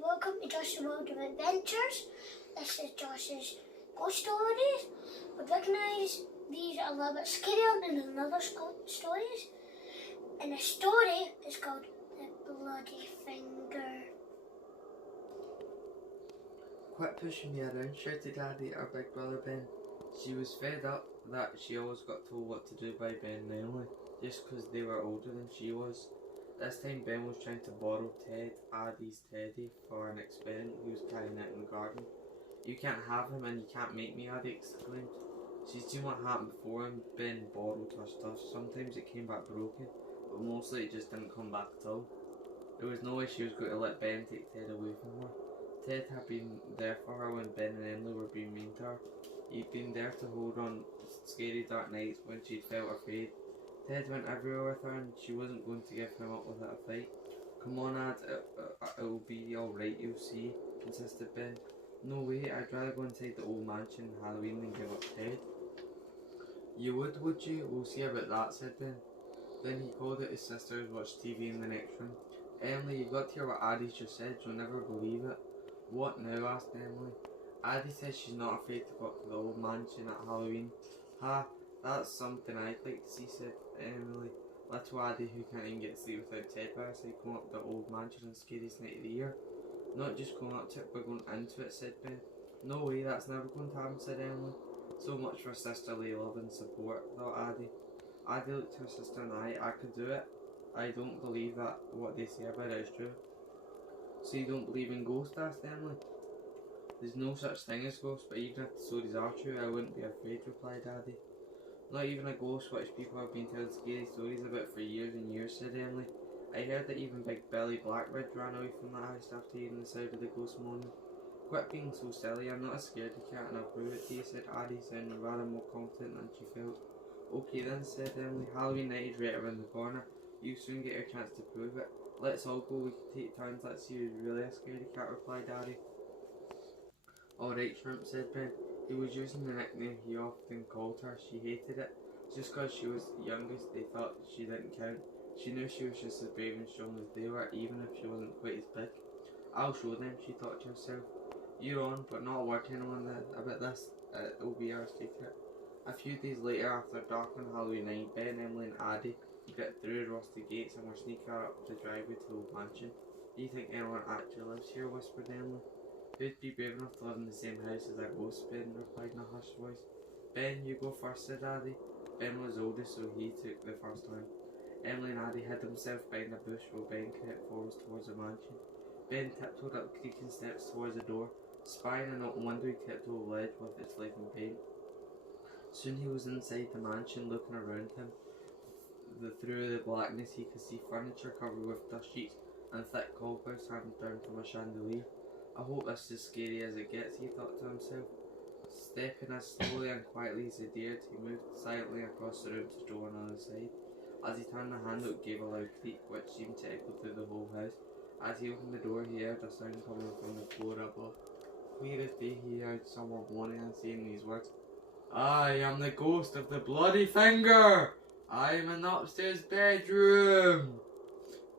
welcome to Josh's World of Adventures. This is Josh's ghost stories. Would recognise these are a little bit scarier than another stories. And the story is called The Bloody Finger. Quit pushing me around, shouted Daddy at her big brother Ben. She was fed up that she always got told what to do by Ben and Emily, just because they were older than she was. This time Ben was trying to borrow Addie's teddy, for an experiment he was carrying out in the garden. "You can't have him and you can't make me," Addie exclaimed. She'd seen what happened before and Ben borrowed her stuff. Sometimes it came back broken, but mostly it just didn't come back at all. There was no way she was going to let Ben take Ted away from her. Ted had been there for her when Ben and Emily were being mean to her. He'd been there to hold on scary dark nights when she'd felt afraid. Ted went everywhere with her and she wasn't going to give him up without a fight. "Come on, Ad, it'll be alright, you'll see," insisted Ben. "No way, I'd rather go inside the old mansion on Halloween than give up Ted." "You would you? We'll see about that," said Ben. Then he called out his sister who watched TV in the next room. "Emily, you've got to hear what Addie's just said, you'll never believe it." "What now?" asked Emily. "Addie says she's not afraid to go up to the old mansion at Halloween." "Ha, that's something I'd like to see," said Emily. Little Addie, who can't even get to sleep without Ted by her side, going up the old mansion on the scariest night of the year. "Not just going up to it, we're going into it," said Ben. "No way, that's never going to happen," said Emily. So much for sisterly love and support, thought Addie. Addie looked at her sister and I could do it. "I don't believe that what they say about it is true." "So you don't believe in ghosts?" asked Emily. "There's no such thing as ghosts, but even if the stories are true, I wouldn't be afraid," replied Addie. "Not even a ghost which people have been telling scary stories about for years and years," said Emily. "I heard that even Big Billy Blackbird ran away from that house after hearing the sound of the ghost moaning." "Quit being so silly, I'm not a scaredy cat and I'll prove it to you," said Addie, sounding rather more confident than she felt. "Okay then," said Emily. "Halloween night is right around the corner. You soon get your chance to prove it. Let's all go, we can take turns, let's see who's really a scaredy cat," replied Addie. "Alright, Shrimp," said Ben. He was using the nickname he often called her. She hated it. Just because she was the youngest, they thought she didn't count. She knew she was just as brave and strong as they were, even if she wasn't quite as big. "I'll show them," she thought to herself. "You're on, but not a word to anyone about this. It'll be our secret." A few days later, after dark on Halloween night, Ben, Emily and Addie got through rusty gates and were sneaking up the driveway to the old mansion. "Do you think anyone actually lives here?" whispered Emily. "Who'd be brave enough to live in the same house as a ghost?" Ben replied in a hushed voice. "Ben, you go first," said Addie. Ben was oldest, so he took the first turn. Emily and Addie hid themselves behind a bush while Ben crept forwards towards the mansion. Ben tiptoed up creaking steps towards the door. Spying an open window, he crept over the ledge with its flaking paint. Soon he was inside the mansion, looking around him. Through the blackness he could see furniture covered with dust sheets and thick cobwebs hanging down from a chandelier. "I hope this is as scary as it gets," he thought to himself. Stepping as slowly and quietly as he dared, he moved silently across the room to the door on the other side. As he turned the handle, it gave a loud creak which seemed to echo through the whole house. As he opened the door, he heard a sound coming from the floor above. Clear as day, he heard someone moaning and saying these words: "I am the ghost of the bloody finger! I am in the upstairs bedroom!"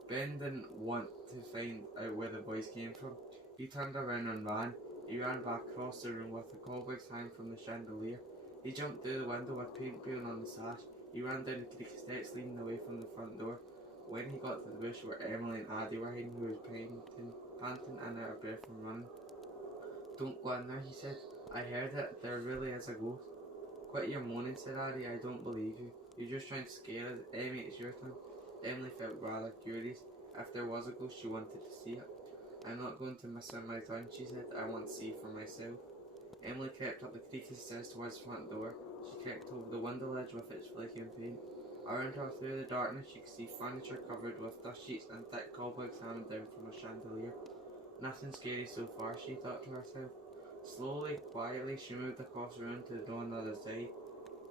Ben didn't want to find out where the voice came from. He turned around and ran. He ran back across the room with the cobwebs hanging from the chandelier. He jumped through the window with paint peeling on the sash. He ran down the creaky steps leading away from the front door. When he got to the bush where Emily and Addie were hiding, he was panting and out of breath from running. "Don't go in there," he said. "I heard it. There really is a ghost." "Quit your moaning," said Addie. "I don't believe you. You're just trying to scare us. Emmy, it's your turn." Emily felt rather curious. If there was a ghost, she wanted to see it. "I'm not going to miss out my turn," she said. "I want to see for myself." Emily crept up the creaky stairs towards the front door. She crept over the window ledge with its flaking paint. Around her through the darkness she could see furniture covered with dust sheets and thick cobwebs hanging down from a chandelier. Nothing scary so far, she thought to herself. Slowly, quietly, she moved across the room to the door on the other side.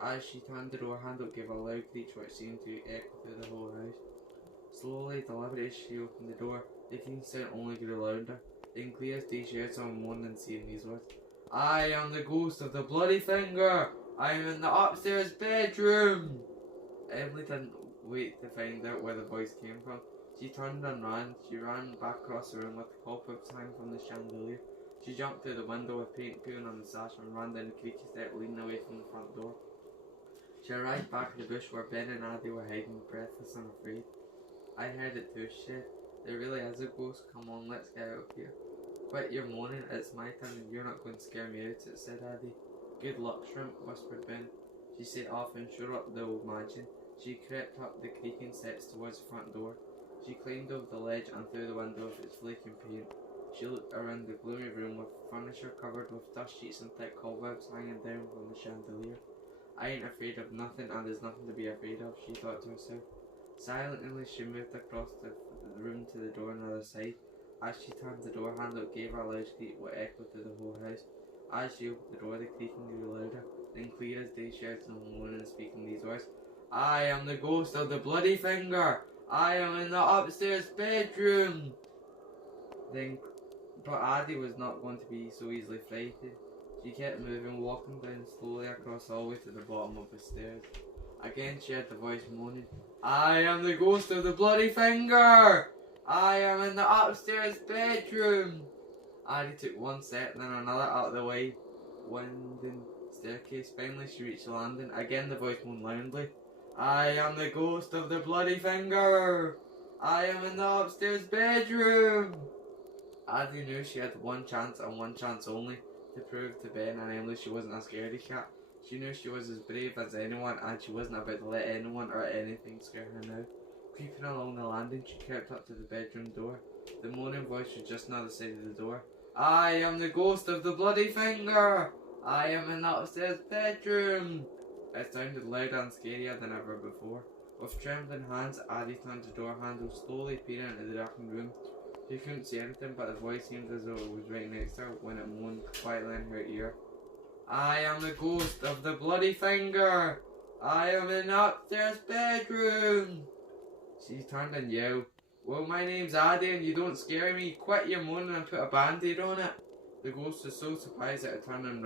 As she turned the door handle, it gave a loud creak which seemed to echo through the whole house. Slowly, deliberately, she opened the door. The creaking sound only grew louder. Then clear as day she heard someone moaning and saying these words: "I am the ghost of the bloody finger! I am in the upstairs bedroom!" Emily didn't wait to find out where the voice came from. She turned and ran. She ran back across the room with the cobwebs hanging from the chandelier. She jumped through the window with paint peeling on the sash and ran down the creaky step leading away from the front door. She arrived back at the bush where Ben and Addie were hiding, breathless and afraid. I heard it too, she said. There really is a ghost. Come on, let's get out of here. Quit your moaning, it's my turn and you're not going to scare me out, said Addie. Good luck, Shrimp, whispered Ben. She set off and showed up the old mansion. She crept up the creaking steps towards the front door. She climbed over the ledge and through the window of its flaking paint. She looked around the gloomy room with furniture covered with dust sheets and thick cobwebs hanging down from the chandelier. I ain't afraid of nothing and there's nothing to be afraid of, she thought to herself. Silently she moved across the room to the door on the other side. As she turned the door handle, it gave her a loud squeak which echoed through the whole house. As she opened the door, the creaking grew louder. Then clear as day, she heard someone moaning and speaking these words. I am the ghost of the bloody finger. I am in the upstairs bedroom. But Addie was not going to be so easily frightened. She kept moving, walking down slowly across the hallway to the bottom of the stairs. Again she heard the voice moaning. I am the ghost of the bloody finger. I am in the upstairs bedroom. Addie took one step, then another up the winding staircase. Finally she reached the landing. Again the voice moaned loudly. I am the ghost of the bloody finger. I am in the upstairs bedroom. Addie knew she had one chance and one chance only to prove to Ben and Emily she wasn't a scaredy cat. She knew she was as brave as anyone and she wasn't about to let anyone or anything scare her now. Creeping along the landing, she crept up to the bedroom door. The moaning voice was just on the other side of the door. I am the ghost of the bloody finger. I am in the upstairs bedroom. It sounded louder and scarier than ever before. With trembling hands, Addie turned the door handle, slowly peering into the darkened room. She couldn't see anything, but the voice seemed as though it was right next to her when it moaned quietly in her ear. I am the ghost of the bloody finger. I am in the upstairs bedroom. She turned and yelled, well, my name's Addie and you don't scare me. Quit your moaning and put a band-aid on it. The ghost was so surprised that it turned and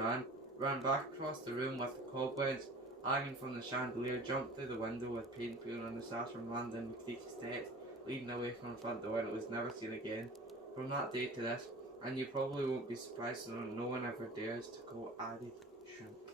ran back across the room with the cobwebs hanging from the chandelier, jumped through the window with paint peeling on the sash and ran down the creaky steps leading away from the front door, and it was never seen again. From that day to this, and you probably won't be surprised to know no one ever dares to call Addie Shrimp.